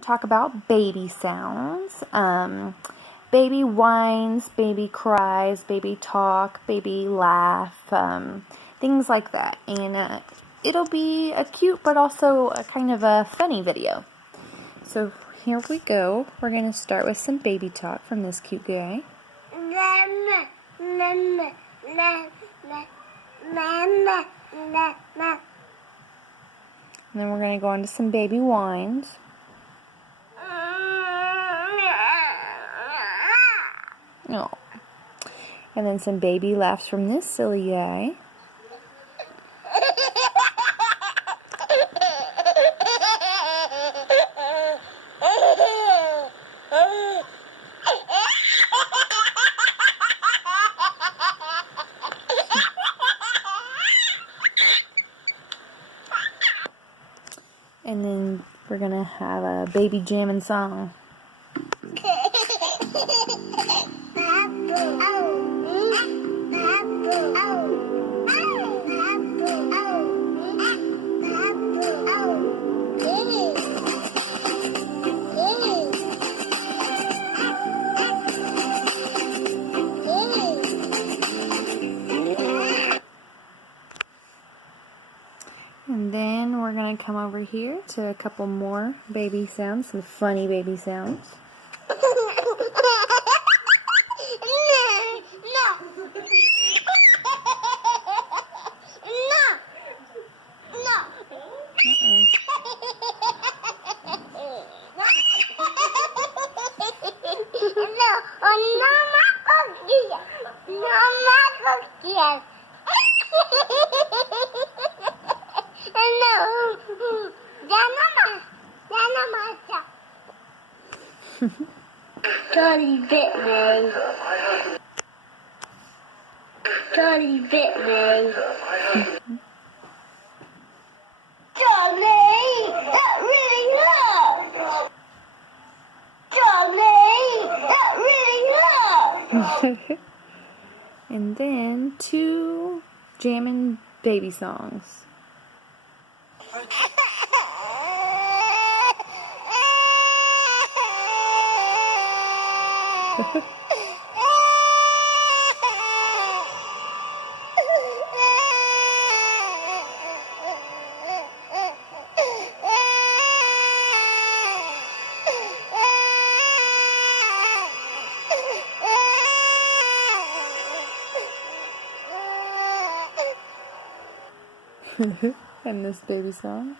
going to talk about baby sounds. Baby whines, baby cries, baby talk, baby laugh, things like that. And it'll be a cute but also a kind of a funny video. So here we go. We're going to start with some baby talk from this cute guy. And then we're going to go on to some baby whines. Oh. And then some baby laughs from this silly guy. And then we're going to have a baby jamming song. And then we're going to come over here to a couple more baby sounds, some funny baby sounds. Daddy bit me. Daddy bit me. Johnny, that really hurt. Johnny, that really hurt. And then 2 jamming baby songs. And this baby song.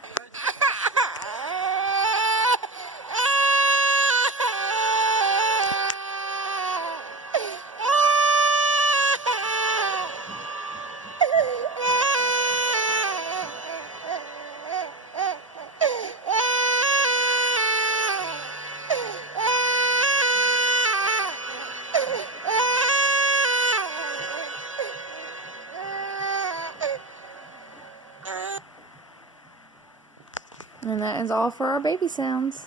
And that is all for our baby sounds.